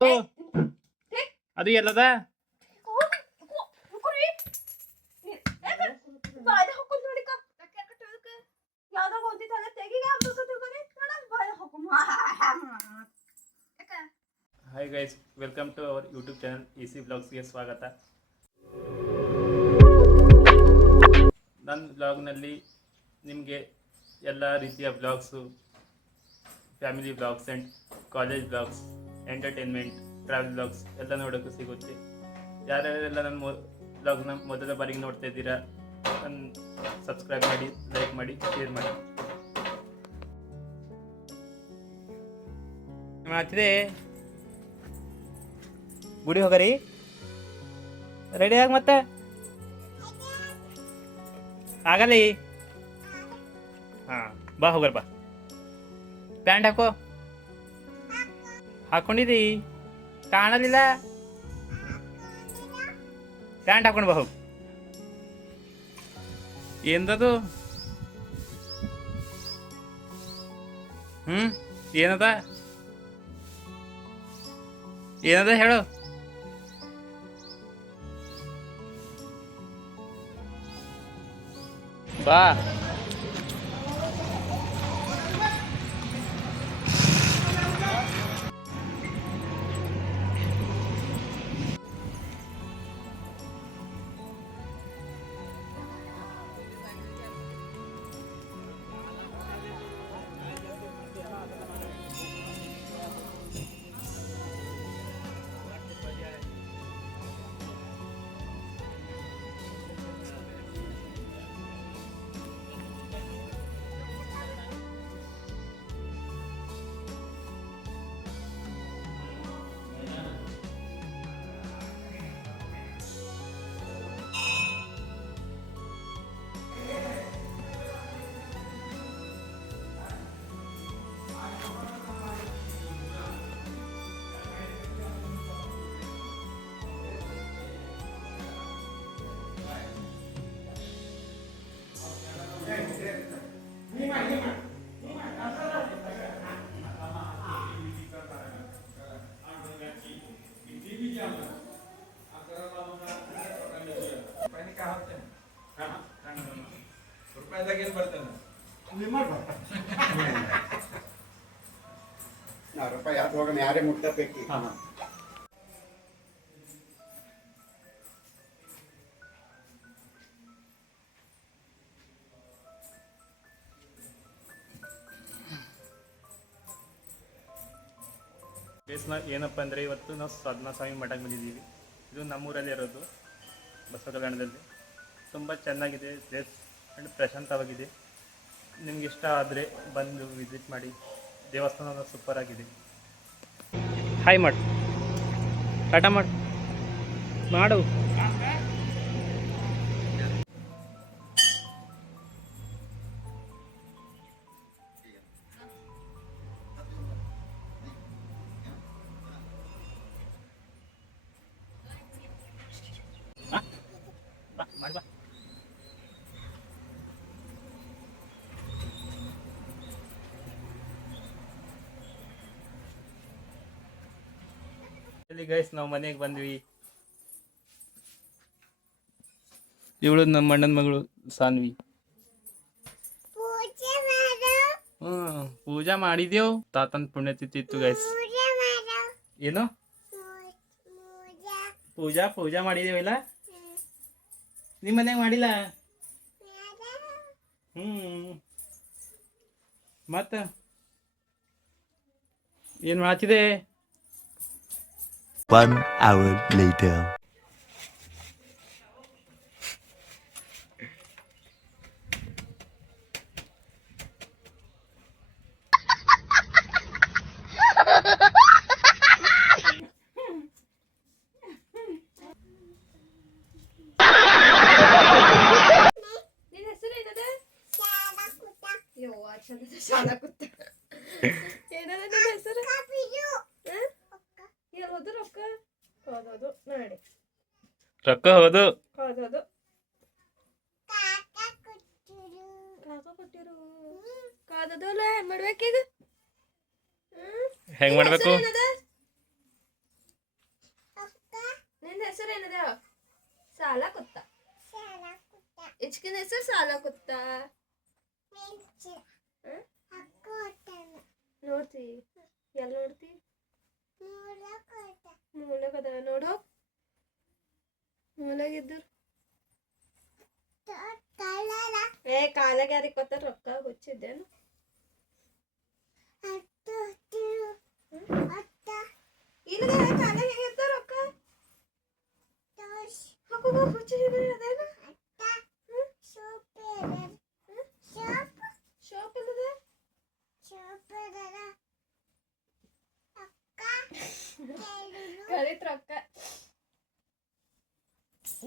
ಅದು ಎಲ್ಲದ hi guys, welcome to our YouTube channel ಇಸಿ ಬ್ಲಾಗ್ಸ್ಗೆ ಸ್ವಾಗತ. ನನ್ನ ಬ್ಲಾಗ್ನಲ್ಲಿ ನಿಮಗೆ ಎಲ್ಲ ರೀತಿಯ blogs, family blogs and college blogs, entertainment, travel blogs ಎಲ್ಲ ನೋಡೋಕ್ಕೆ ಸಿಗುತ್ತೆ. ಯಾರ್ಯಾರೆಲ್ಲ ನನ್ನ ಬ್ಲಾಗ್ನ ಮೊದಲ ಬಾರಿಗೆ ನೋಡ್ತಾ ಇದ್ದೀರಾ, ನನ್ನ ಸಬ್ಸ್ಕ್ರೈಬ್ ಮಾಡಿ, ಲೈಕ್ ಮಾಡಿ, ಶೇರ್ ಮಾಡಿ. ಮಾಡ್ತಿದೆ ಗುಡಿ ಹೋಗರಿ, ರೆಡಿ ಆಗಿ ಮತ್ತೆ ಆಗಲಿ. ಹಾಂ ಬಾ ಹೋಗರ್ ಬಾ. ಪ್ಯಾಂಟ್ ಹಾಕೋ, ಹಾಕೊಂಡಿದಿ ಕಾಣಲಿಲ್ಲ. ಪ್ಯಾಂಟ್ ಹಾಕೊಂಡು ಬಾ ಹೋಗು. ಏನದು? ಏನದ ಏನದ ಹೇಳು. ಬಾ ರೂಪಾಯಿ ಅಥವಾ ಯಾರೇ ಮುಟ್ಟಬೇಕು. ಏನಪ್ಪ ಅಂದರೆ ಇವತ್ತು ನಾವು ಸ್ವಾಮಿ ಮಠಕ್ಕೆ ಬಂದಿದ್ದೀವಿ. ಇದು ನಮ್ಮೂರಲ್ಲಿ ಇರೋದು, ಬಸವ ಕಲ್ಯಾಣದಲ್ಲಿ. ತುಂಬ ಚೆನ್ನಾಗಿದೆ ಪ್ಲೇಸ್ ಆ್ಯಂಡ್ ಪ್ರಶಾಂತವಾಗಿದೆ. ನಿಮ್ಗೆ ಇಷ್ಟ ಆದರೆ ಬಂದು ವಿಸಿಟ್ ಮಾಡಿ. ದೇವಸ್ಥಾನ ಸೂಪರ್ ಆಗಿದೆ. ಹಾಯ್ ಮಾಡು, ಟಾಟಾ ಮಾಡು ಮಾಡು. ಇಲ್ಲಿ ಗೈಸ್ ನಾವು ಮನೆಗೆ ಬಂದ್ವಿ. ಇವಳು ನಮ್ಮ ಅಣ್ಣನ ಮಗಳು ಸಾನ್ವಿ. ಪೂಜಾ ಮಾಡಿದೇವು. ತಾತನ ಪುಣ್ಯತಿಥಿ ಇತ್ತು ಗೈಸ್. ಏನು ಪೂಜಾ ಮಾಡಿದೇವಿಲ್ಲ, ನಿಮ್ಮ ಮನೆಯಾಗ ಮಾಡಿಲ್ಲ? ಮತ್ತ ಏನ್ ಮಾಡ್ತಿದೆ? 1 hour later. ರೊಕ್ಕ ಹೋದು ಹೆಂಗ್ ಮಾಡ್ಬೇಕು? ಇದಕ್ಕಿನ ಹೆಸರು ಸಾಲ ಕೊತ್ತಾ ನೋಡ್ತಿ ಎಲ್ಲಿ ನೋಡ್ತಿ ಮೂಲಗದ ನೋಡು ಮೂಲಾಗಿದ್ದು ಏ ಕಾಲಾಗ ಯಾರಿಗೆ ಕೊತ್ತ ರೊಕ್ಕ ಹುಚ್ಚಿದ್ದೇನು ಇಲ್ಲ ಕಾಲಾಗ ಹೇಗಿರ್ತ ರೊಕ್ಕ ಹಾಕೋ ಹುಚ್ಚಿದೆ ಅದೇನು ಶಾಪ್ ಇಲ್ಲದೆ ಕಳಿತ್ ರೊಕ್ಕ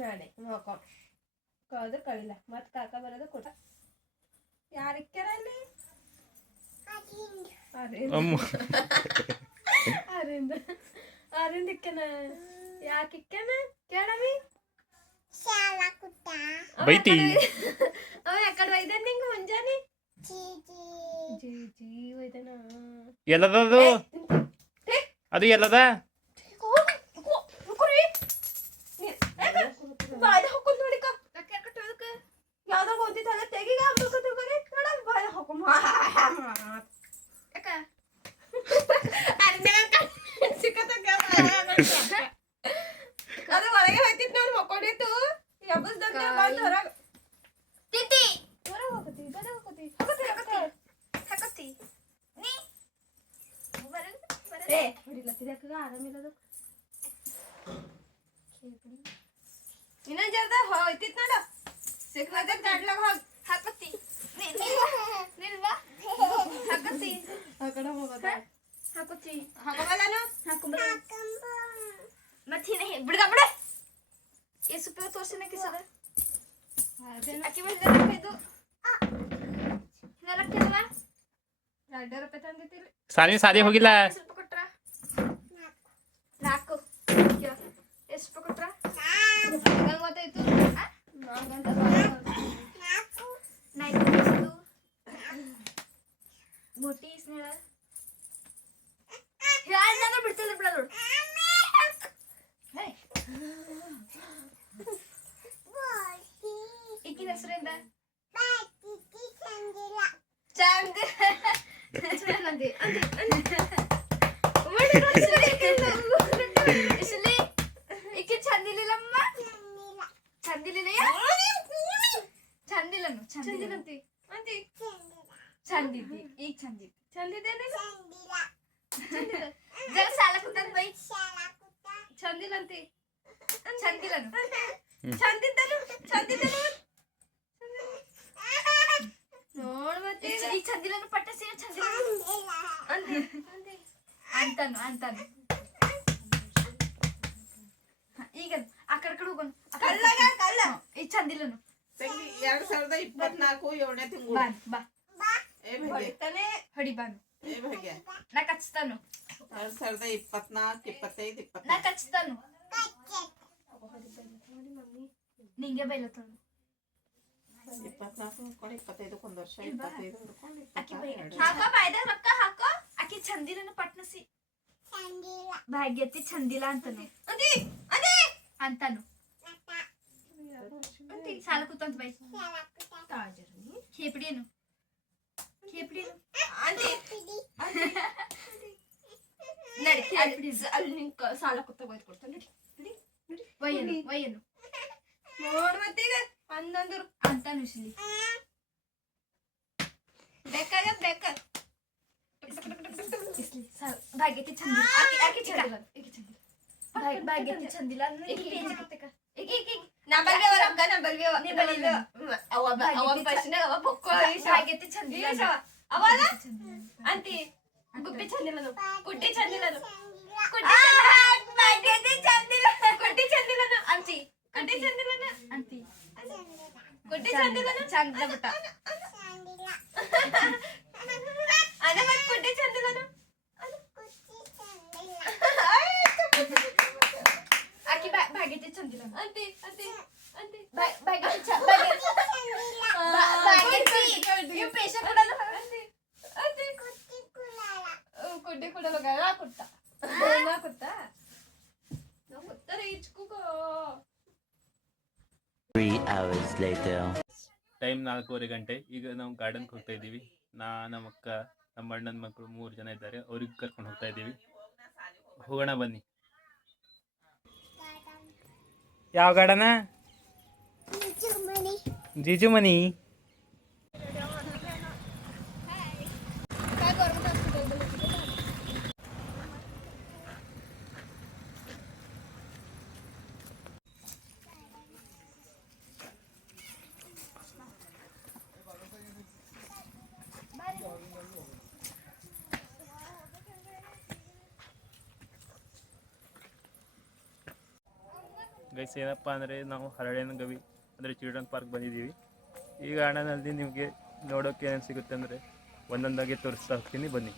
ನಾಳೆ ನೋಕೊ ಕಳೆದ್ರೆ ಕಳಿಲ್ಲ ಮತ್ತೆ ಕಾಕ ಬರೋದು ಕೊಟ್ಟ ಯಾರಿಕ್ಕ್ಯಾರ ಅಲ್ಲಿ ಅರಿಂದ ಇಕ್ಕನ ಯಾಕೆ ಇಕ್ಕನ ಕೇಳವಿ ಬೈತಿ ಅವ ಯಾಕಡೆ ಒಯ್ದ ನಿಂಗೆ ಮುಂಜಾನೆ ಜೀ ಜೀ ಒಯ್ದನ ಎಲ್ಲದದು ಅದು ಎಲ್ಲದ ಬಾಯ್ ಹಾಕೊಂಡ್ ನೋಡಿಕ ಯಾವ್ದಾಗ ಓದಿತ್ತಲ್ಲ ತೆಗಿಗ ಬಾಯ್ ಹಾಕೊಂಡ್ ಯಾಕ ಅದು ಒಳಗೆ ಹೋಯ್ತಿತ್ತು ನೋಡಿ ಮಕ್ಕೊಂಡಿತ್ತು ಎಬ್ಬಸ್ದಂತೆ ಬಂದು ಹೊರಗೆ ತಿಂತಿ ಹೊರಗೆ ಹೋಗತಿ ಬರ ಹೋಗತಿ ಹಾಕತಿ ನೀ ಏ ಹೊಡಿಲ್ಲ ತಿರಕ ಆರಾಮಿಲ್ಲದು ಇನ್ನೊಂದ್ ಜರ್ದ ಹೋಯ್ತಿತ್ತು ನೋಡು ಸಿಕ್ಕಾಗ ದಾಡ್ಲಾಗ ಹೋಗಿ ಹಾಕತಿ ನಿಲ್ವಾ ಹಾಕತಿ ಆ ಕಡೆ ಹೋಗೋದ ಹಾಕತಿ ಹಾಕಬಲ್ಲನು ಹಾಕೊಂಬ ಮತ್ತೆ ಬಿಡ್ದ ಬಿಡ ಎಷ್ಟು ರೂಪಾಯಿ ತೋರ್ಸಿನ ಕಿಸದ ಅಕ್ಕಿ ಬಿಡ್ದ ಇದು ಹಿಂಗಲ್ಲಕ್ಕಿಲ್ವಾ 2 ರೂಪಾಯಿ ತಂದಿತ್ತಿಲ್ಲ ಸಾಲಿ ಸಾಲಿ ಹೋಗಿಲ್ಲ ಸ್ವಲ್ಪ ಕೊಟ್ರ 4 ಎಷ್ಟು ರೂಪಾಯಿ ಕೊಟ್ರ ಹೆಂಗ್ ಗೊತ್ತಾಯ್ತು ಬೋಟಿ ಸ್ನೇಹ ಬಿಡ್ತಿಲ್ಲ ಬಿಡ ನೋಡು ಈಕಿನ ಹೆಸರಿಂದ ಚಂದ ಅಂದಿ ಈಕಿ ಚಂದಿಲ್ಲಮ್ಮ ಚಂದಿಲ್ಲ ಚಂದಿಲ್ಲನು ಚಂದಿಲ್ಲಂತಿ ಅಂತಿ ಚಂದಿದ್ದಿ ಈಗ ಚಂದಿದ್ದಿ ಚಂದಿದ್ದೇನೆ ಜರ ಸಾಲ ಕುತ್ತಂತ ಬೈ ಚಂದಿಲ್ಲಂತಿ ಚಂದಿಲ್ಲನು ಚಂದಿದ್ದನು ಚಂದಿದ್ದನು ನೋಡ್ ಮತ್ತೆ ಈಗ ಚಂದಿಲ್ಲನು ಪಟ್ಟ ಸೇರಿ ಚಂದಿಲ್ಲ ಅಂತಿ ಅಂತಾನು ಅಂತಾನು ಈಗ ಆ ಕಡೆ ಹೋಗೋಣ ಕಲ್ಲ ಈ ಚಂದಿಲ್ಲನು 2024 7ನೇ ತಿಂಗಳು ಬಾ ಹೊಡಿತಾನೆ ಹೊಡಿ ಬಾನು ನಾ ಕಚ್ತಾನು 2024 25 ನಾ ಕಚ್ತಾನು ನಿಂಗೆ ಬೈಲತ್ತಾನು 24 ಕೊಡಿ 25 ಒಂದು ವರ್ಷ 25 ಹಿಡ್ಕೊಂಡು ಅಕ್ಕಿ ಬೈ ಹಾಕೋ ಬಾಯ್ದಾಗ ರೊಕ್ಕ ಹಾಕೋ ಅಕ್ಕಿ ಚಂದಿಲನು ಪಟ್ನಸಿ ಭಾಗ್ಯತಿ ಚಂದಿಲ್ಲ ಅಂತಾನು ಅದಿ ಅದಿ ಅಂತಾನು ಅಂತಿ ಸಾಲ ಕೂತಂತ ಬೈ ತಾಜರ್ನಿ ಖೇಪಡಿನು ಖೇಪಡಿನು ಅಂತಿ ನಡಿ ಖೇಪಡಿ ಅಲ್ಲಿ ನಿಂಗೆ ಸಾಲ ಕೂತ ಬೈದ್ ಕೊಡ್ತಾನೆ ನಡಿ ನಡಿ ನಡಿ ವಯ್ಯನು ನೋಡ್ ಮತ್ತೀಗ ಅಂದಂದ್ರು ಅಂತಾನು ಇಸ್ಲಿ ಬೇಕಾಗತ್ ಇಸ್ಲಿ ಭಾಗ್ಯಕ್ಕೆ ಚಂದಿಲ್ಲ ಆಕೆ ಚಂದಿಲ್ಲ ಆಕೆ ಚಂದಿಲ್ಲ ಭಾಗ್ಯಕ್ಕೆ ಚಂದಿಲ್ಲ ಭಾಗ್ಯತೆ ಚಂದಿಲ್ಲ ಅವಲ್ಲ ಅಂತಿ ಗುಬ್ಬಿ ಚಂದಿಲ್ಲನು ಕುಟ್ಟಿ ಚಂದಿಲ್ಲನು ಕುಟ್ಟಿ ಚಂದಿಲ್ಲನು ಅಂತಿ ಕುಟ್ಟಿ ಚಂದಿಲ್ಲನು ಅಂತಿ ಕುಟ್ಟಿ ಚಂದಿಲ್ಲನು ಚಂದ ಬಿಟ್ಟ ಅದ ಮತ್ ಕುಟ್ಟಿ ಚಂದಿಲ್ಲನು ಆಕಿ ಭಾಗ್ಯತೆ ಚಂದಿಲ್ಲ ಅಂತಿ ಅಂತಿ ಅಂತಿ ಭಾಗ್ಯತೆ ನೀವು ಪೇಶ ಕೊಡಲ್ಲ ಅಂತಿ ಅಂತಿ ಕುಟ್ಟಿ ಕೊಡಲ್ಲ ನಾ ಕೊಟ್ಟ ನಾ ಕೊತ್ತಾರೆ ಇಚ್ಕೋ 3 hours later. ಟೈಮ್ 4:15 ಗಂಟೆ. ಈಗ ನಾವು ಗಾರ್ಡನ್ಗೆ ಹೋಗ್ತಾ ಇದ್ದೀವಿ. ನಮ್ಮ ಅಕ್ಕ, ನಮ್ಮ ಅಣ್ಣನ ಮಕ್ಕಳು 3 ಜನ ಇದ್ದಾರೆ. ಅವ್ರಿಗೆ ಕರ್ಕೊಂಡು ಹೋಗ್ತಾ ಇದ್ದೀವಿ. ಹೋಗೋಣ ಬನ್ನಿ. ಯಾವ ಗಾರ್ಡನ? ಜೀಜು ಮನಿ. ಗೈಸ್, ಏನಪ್ಪ ಅಂದರೆ ನಾವು ಹರಳೆನಗವಿ ಅಂದರೆ ಚಿಲ್ಡ್ರನ್ ಪಾರ್ಕ್ ಬಂದಿದ್ದೀವಿ. ಈ ಗಾರ್ಡನಲ್ಲಿ ನಿಮಗೆ ನೋಡೋಕ್ಕೆ ಏನೇನು ಸಿಗುತ್ತೆ ಅಂದರೆ ಒಂದೊಂದಾಗಿ ತೋರಿಸ್ತಾ ಹೋಗ್ತೀನಿ, ಬನ್ನಿ.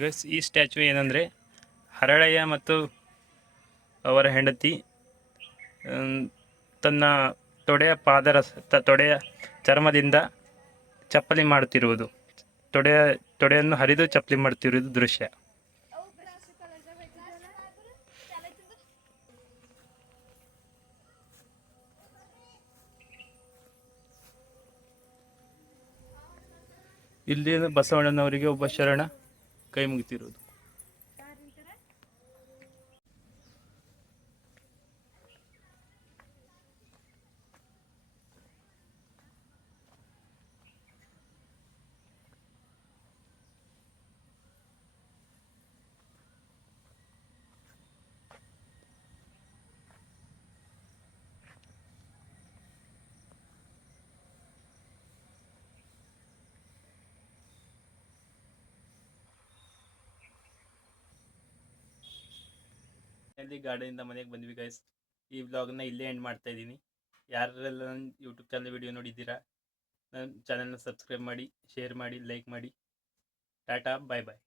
ಗೈಸ್, ಈ ಸ್ಟ್ಯಾಚು ಏನಂದರೆ ಹರಳೆಯ ಮತ್ತು ಅವರ ಹೆಂಡತಿ ತನ್ನ ತೊಡೆಯ ಚರ್ಮದಿಂದ ಚಪ್ಪಲಿ ಮಾಡುತ್ತಿರುವುದು, ತೊಡೆಯನ್ನು ಹರಿದು ಚಪ್ಪಲಿ ಮಾಡುತ್ತಿರುವುದು ದೃಶ್ಯ. ಇಲ್ಲಿ ಬಸವಣ್ಣನವರಿಗೆ ಒಬ್ಬ ಶರಣ ಕೈ ಮುಗಿತಿರುವುದು. ಅಲ್ಲಿ ಗಾರ್ಡನಿಂದ ಮನೆಗೆ ಬಂದ್ವಿ ಗೈಸ್. ಈ ವ್ಲಾಗ್ನ ಇಲ್ಲೇ ಎಂಡ್ ಮಾಡ್ತಾ ಇದ್ದೀನಿ. ಯಾರೆಲ್ಲ ನನ್ನ ಯೂಟ್ಯೂಬ್ ಚಾನಲ್ ವಿಡಿಯೋ ನೋಡಿದ್ದೀರಾ, ನನ್ನ ಚಾನಲ್ನ ಸಬ್ಸ್ಕ್ರೈಬ್ ಮಾಡಿ, ಶೇರ್ ಮಾಡಿ, ಲೈಕ್ ಮಾಡಿ. ಟಾಟಾ, ಬಾಯ್ ಬಾಯ್.